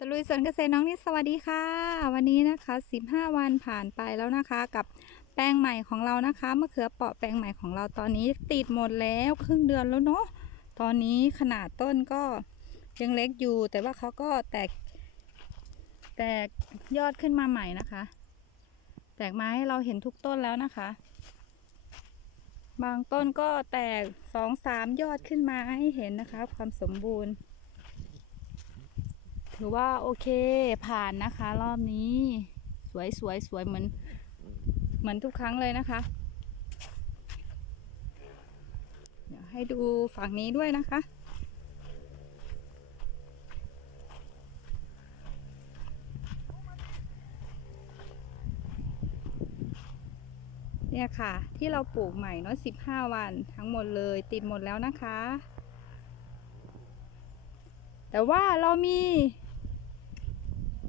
ตะลุยสวนเกษตรน้องนิดสวัสดีค่ะ วันนี้นะคะ 15 วันผ่านไปแล้วนะคะ กับแปลงใหม่ของเรานะคะมะเขือเปราะแปลงใหม่ของเราตอนนี้ติดหมดแล้วครึ่งเดือนแล้วเนาะตอนนี้ขนาดต้นก็ยังเล็กอยู่ แต่ว่าเขาก็แตก แตกยอดขึ้นมาใหม่นะคะ แตกมาให้เราเห็นทุกต้นแล้วนะคะ บางต้นก็แตกสองสามยอดขึ้นมาให้เห็นนะคะ ความสมบูรณ์ ถือว่าโอเคผ่านนะคะ รอบนี้ สวยสวยสวยเหมือน เหมือนทุกครั้งเลยนะคะ เดี๋ยวให้ดูฝั่งนี้ด้วยนะคะ เนี่ยค่ะ ที่เราปลูกใหม่เนาะ15วันทั้งหมดเลยติดหมดแล้วนะคะแต่ว่าเรามี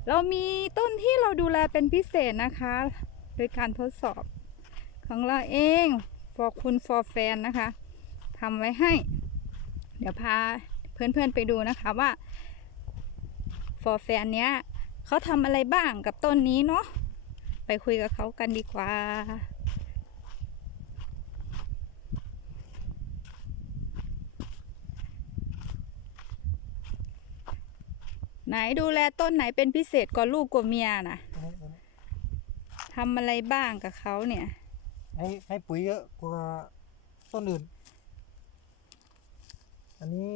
เรามีต้นที่เราดูแลเป็นพิเศษนะคะ โดยการทดสอบของเราเอง for คุณ for แฟนนะคะทำไว้ให้ เดี๋ยวพาเพื่อนๆไปดูนะคะว่า for แฟนเนี้ยเขาทำอะไรบ้างกับต้นนี้เนาะไปคุยกับเขากันดีกว่า ไหนดูแลต้นไหนเป็นพิเศษกว่าลูกกว่าเมียน่ะทำอะไรบ้างกับเขาเนี่ย ให้ให้ปุ๋ยเยอะกว่าต้นอื่น อันนี้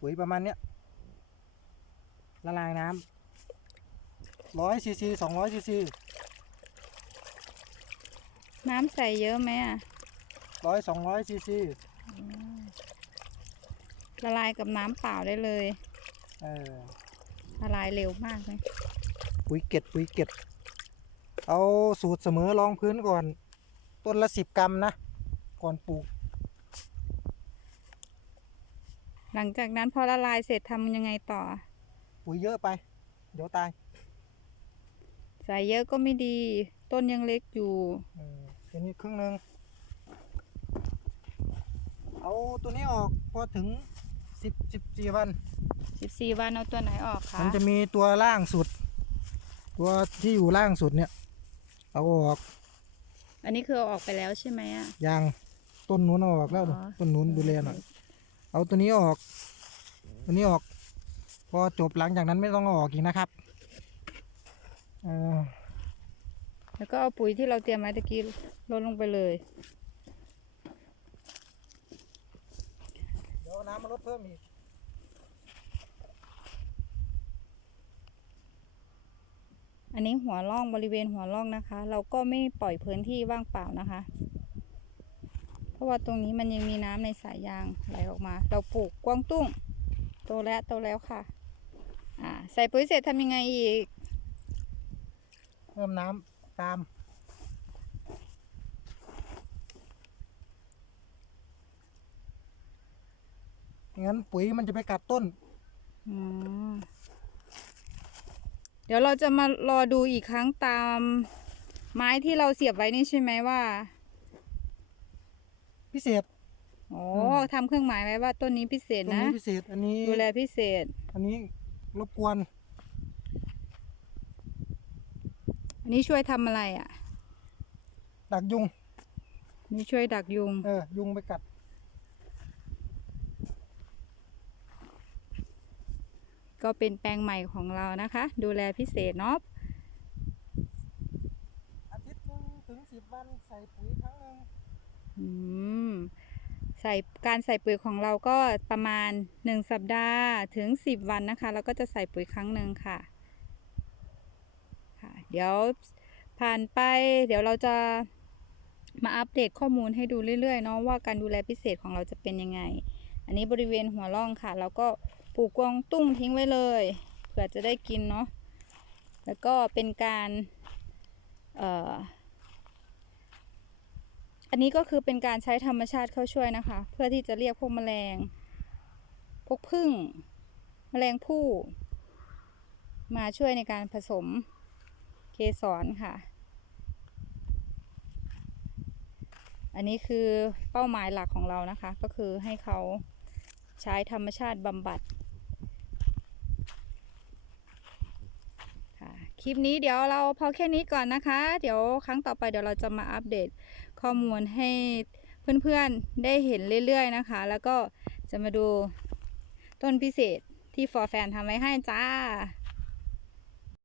ปุ๋ยประมาณเนี้ยละลายน้ำร้อยซีซีสองร้อยซีซีน้ำใส่เยอะไหมอะร้อยสองร้อยซีซีละลายกับน้ำเปล่าได้เลย เออละลายเร็วมากเลยปุ๋ยเก็ดปุ๋ยเก็ดเอาสูตรเสมอรองพื้นก่อน ต้นละสิบกรัมนะ ก่อนปลูก หลังจากนั้นพอละลายเสร็จทำยังไงต่อ ปุ๋ยเยอะไป เดี๋ยวตายใส่เยอะก็ไม่ดี ต้นยังเล็กอยู่เออทีนี้ครึ่งหนึ่งเอาตัวนี้ออกพอถึง สิบสิบสี่วัน14วันเอาตัวไหนออกคะมันจะมีตัวล่างสุด ตัวที่อยู่ล่างสุดเนี่ย เอาออกอันนี้คือเอาออกไปแล้วใช่ไหมอะ ยางต้นนู้นเอาออกแล้วอ๋อ ต้นนู้นดูแลหน่อยเอาตัวนี้ออก ตัวนี้ออก พอจบหลังจากนั้นไม่ต้องเอาออกอีกนะครับเออแล้วก็เอาปุ๋ยที่เราเตรียมไว้ตะกี้ลดลงไปเลย เดี๋ยวเอาน้ำมาลดเพิ่มอีกอันนี้หัวร่องบริเวณหัวร่องนะคะ เราก็ไม่ปล่อยพื้นที่ว่างเปล่านะคะ เพราะว่าตรงนี้มันยังมีน้ำในสายยางไหลออกมา เราปลูกกว้างตุ้ง โตแล้วโตแล้วค่ะ อ่า ใส่ปุ๋ยเสร็จทำยังไงอีก เพิ่มน้ำตาม งั้นปุ๋ยมันจะไปกัดต้น อืมเดี๋ยวเราจะมารอดูอีกครั้งตามไม้ที่เราเสียบไว้นี่ใช่ไหมว่า พิเศษ โอ้อืม ทำเครื่องหมายไว้ว่าต้นนี้พิเศษตัวนะ นี้พิเศษ อันนี้ดูแลพิเศษ อันนี้รบกวนอันนี้ช่วยทำอะไรอะ ดักยุง นี่ช่วยดักยุง เออยุงไปกัด ก็เป็นแปลงใหม่ของเรานะคะ ดูแลพิเศษเนาะอาทิตย์หนึงถึงสิบวันใส่ปุ๋ยครั้งหนึ่งอืมใส่การใส่ปุ๋ยของเราก็ประมาณ 1 สัปดาห์ถึง 10 วันนะคะ เราก็จะใส่ปุ๋ยครั้งหนึ่งค่ะค่ะ เดี๋ยวผ่านไป เดี๋ยวเราจะมาอัปเดตข้อมูลให้ดูเรื่อยๆเนาะว่าการดูแลพิเศษของเราจะเป็นยังไง อันนี้บริเวณหัวร่องค่ะ เราก็ ปลูกกวางตุ้งทิ้งไว้เลยเผื่อจะได้กินเนาะแล้วก็เป็นการเอ่ออันนี้ก็คือเป็นการใช้ธรรมชาติเข้าช่วยนะคะ เพื่อที่จะเรียกพวกแมลง พวกผึ้งแมลงผู้ มาช่วยในการผสมเกสรค่ะ อันนี้คือเป้าหมายหลักของเรานะคะ ก็คือให้เขาใช้ธรรมชาติบำบัด ลิปนี้เดี๋ยวเราพอแค่นี้ก่อนนะคะ เดี๋ยวครั้งต่อไปเดี๋ยวเราจะมาอัปเดตข้อมูลให้เพื่อนๆได้เห็นเรื่อยๆนะคะ แล้วก็จะมาดูต้นพิเศษที่ฟอร์แฟนทำไว้ให้จ้า